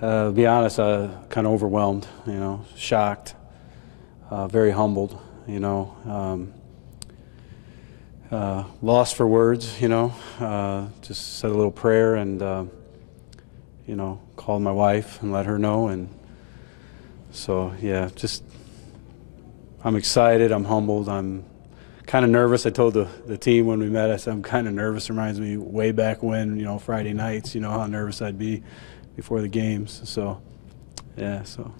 To be honest, kind of overwhelmed, shocked, very humbled, lost for words, just said a little prayer and, called my wife and let her know. And so, yeah, I'm excited, I'm humbled, I'm kind of nervous. I told the team when we met, I said, I'm kind of nervous. It reminds me way back when, Friday nights, how nervous I'd be before the games. So, yeah, so.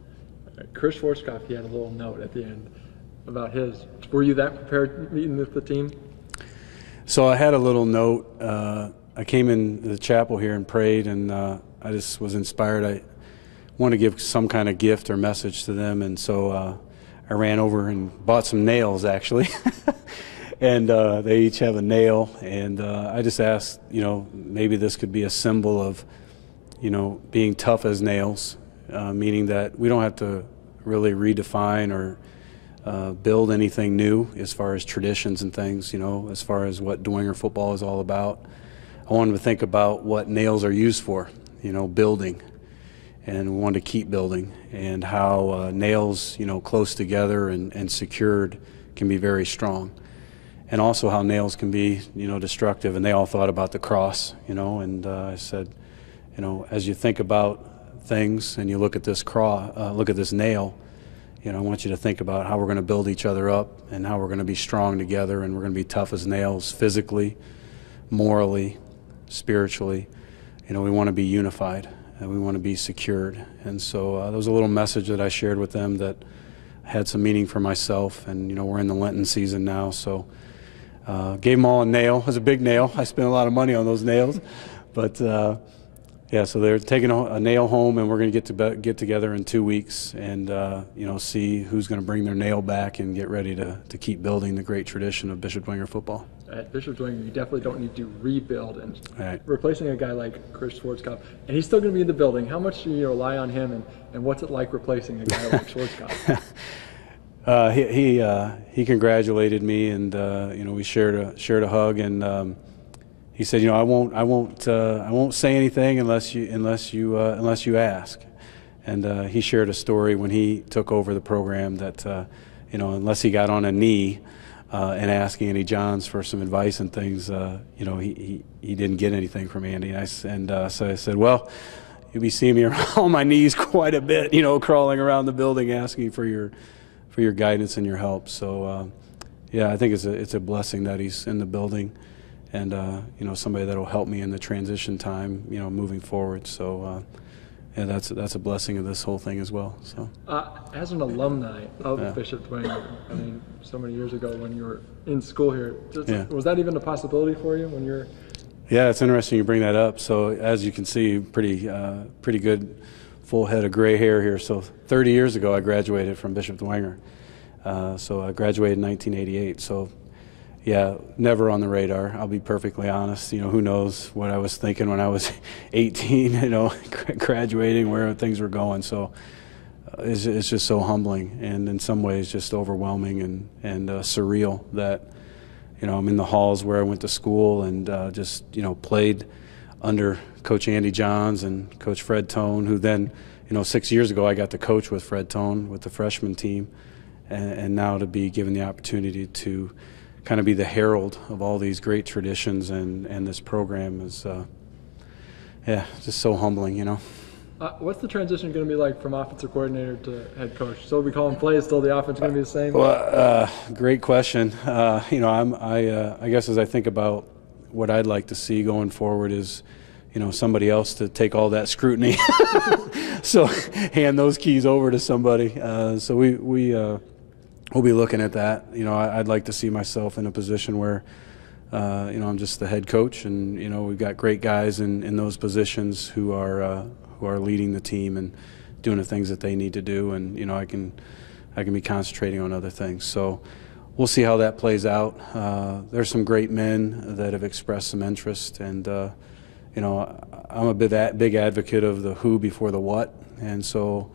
Chris Schwarzkopf, he had a little note at the end about his. Were you that prepared meeting with the team? So I had a little note. I came in the chapel here and prayed, and I just was inspired. I wanted to give some kind of gift or message to them, and so I ran over and bought some nails, actually. And they each have a nail, and I just asked, maybe this could be a symbol of, being tough as nails, meaning that we don't have to really redefine or build anything new as far as traditions and things, as far as what Dwenger football is all about. I wanted to think about what nails are used for, building, and we wanted to keep building, and how nails, close together and secured can be very strong, and also how nails can be, destructive. And they all thought about the cross, and I said, as you think about things and you look at this look at this nail, I want you to think about how we're going to build each other up and how we're going to be strong together, and we're going to be tough as nails physically, morally, spiritually. We want to be unified and we want to be secured. And so there was a little message that I shared with them that had some meaning for myself. And, we're in the Lenten season now, so gave them all a nail. It was a big nail. I spent a lot of money on those nails. But yeah, so they're taking a nail home, and we're going to get together in 2 weeks and, see who's going to bring their nail back and get ready to keep building the great tradition of Bishop Dwenger football. At Bishop Dwenger, you definitely don't need to rebuild, and right. Replacing a guy like Chris Schwarzkopf, and he's still going to be in the building. How much do you rely on him, and what's it like replacing a guy like Schwarzkopf? He congratulated me, and we shared a hug, and he said, I won't say anything unless you ask. And he shared a story when he took over the program that unless he got on a knee and asked Andy Johns for some advice and things, he didn't get anything from Andy. And so I said, well, you'll be seeing me on my knees quite a bit, crawling around the building asking for your guidance and your help. So yeah, I think it's a blessing that he's in the building, and somebody that will help me in the transition time, moving forward. So yeah, that's a blessing of this whole thing as well. So as an alumni of Bishop Dwenger, I mean, so many years ago when you were in school here, was that even a possibility for you when you're? Yeah, it's interesting you bring that up. So as you can see, pretty good full head of gray hair here. So 30 years ago I graduated from Bishop Dwenger. So I graduated in 1988. So yeah, never on the radar, I'll be perfectly honest. Who knows what I was thinking when I was 18, graduating, where things were going. So it's just so humbling, and in some ways just overwhelming and surreal that, I'm in the halls where I went to school and just, played under Coach Andy Johns and Coach Fred Tone, who then, 6 years ago I got to coach with Fred Tone with the freshman team, and now to be given the opportunity to kind of be the herald of all these great traditions and this program is, yeah, just so humbling, What's the transition going to be like from offensive coordinator to head coach? Still be calling plays, still the offense going to be the same? Well, great question. I guess as I think about what I'd like to see going forward is, somebody else to take all that scrutiny. So hand those keys over to somebody. So we'll be looking at that. I'd like to see myself in a position where, I'm just the head coach, and we've got great guys in those positions who are leading the team and doing the things that they need to do, and I can be concentrating on other things. So we'll see how that plays out. There's some great men that have expressed some interest, and I'm a big advocate of the who before the what, and so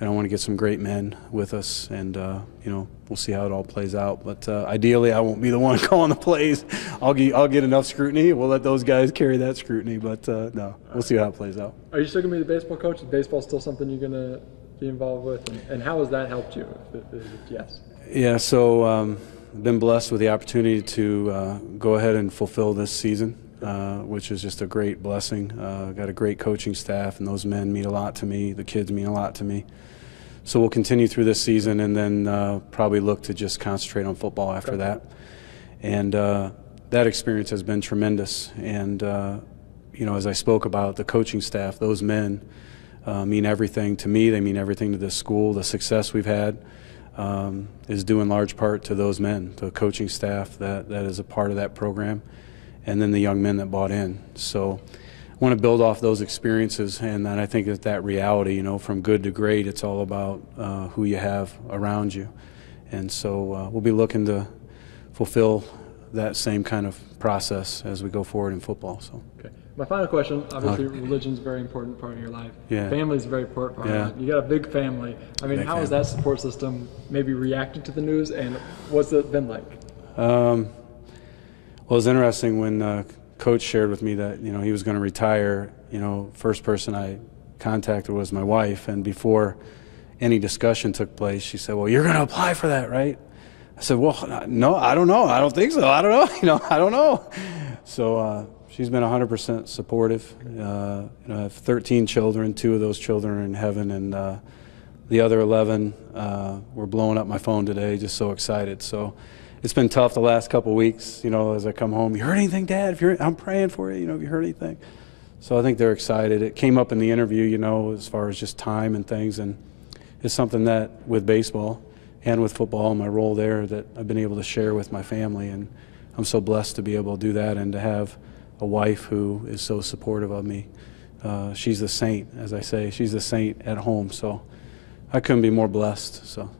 and I want to get some great men with us, and you know, we'll see how it all plays out. But ideally, I won't be the one calling the plays. I'll get enough scrutiny. We'll let those guys carry that scrutiny. But no, we'll see how it plays out. Are you still going to be the baseball coach? Is baseball still something you're going to be involved with? And how has that helped you? Yes. Yeah. So I've been blessed with the opportunity to go ahead and fulfill this season, which is just a great blessing. Got a great coaching staff, and those men mean a lot to me. The kids mean a lot to me. So we'll continue through this season, and then probably look to just concentrate on football after that. And that experience has been tremendous. And you know, as I spoke about, the coaching staff, those men mean everything to me. They mean everything to this school. The success we've had is due in large part to those men, the coaching staff that is a part of that program, and then the young men that bought in. So I want to build off those experiences, and then I think that reality, you know, from good to great, it's all about who you have around you. And so we'll be looking to fulfill that same kind of process as we go forward in football. So. Okay. My final question, obviously religion's a very important part of your life. Yeah. Family's a very important part of your life. You got a big family. I mean, how has that support system maybe reacted to the news, and what's it been like? Well, it was interesting when Coach shared with me that, you know, he was going to retire. You know, first person I contacted was my wife, and before any discussion took place, she said, "Well, you're going to apply for that, right?" I said, "Well, no, I don't know. I don't think so. I don't know. You know, I don't know." So she's been 100% supportive. You know, I have 13 children. 2 of those children are in heaven, and the other 11 were blowing up my phone today, just so excited. So it's been tough the last couple of weeks, you know, as I come home. "You heard anything, Dad? I'm praying for you. You know, have you heard anything?" So I think they're excited. It came up in the interview, you know, as far as just time and things, and it's something that with baseball and with football, my role there, that I've been able to share with my family, and I'm so blessed to be able to do that and to have a wife who is so supportive of me. She's the saint, as I say. She's the saint at home, so I couldn't be more blessed. So.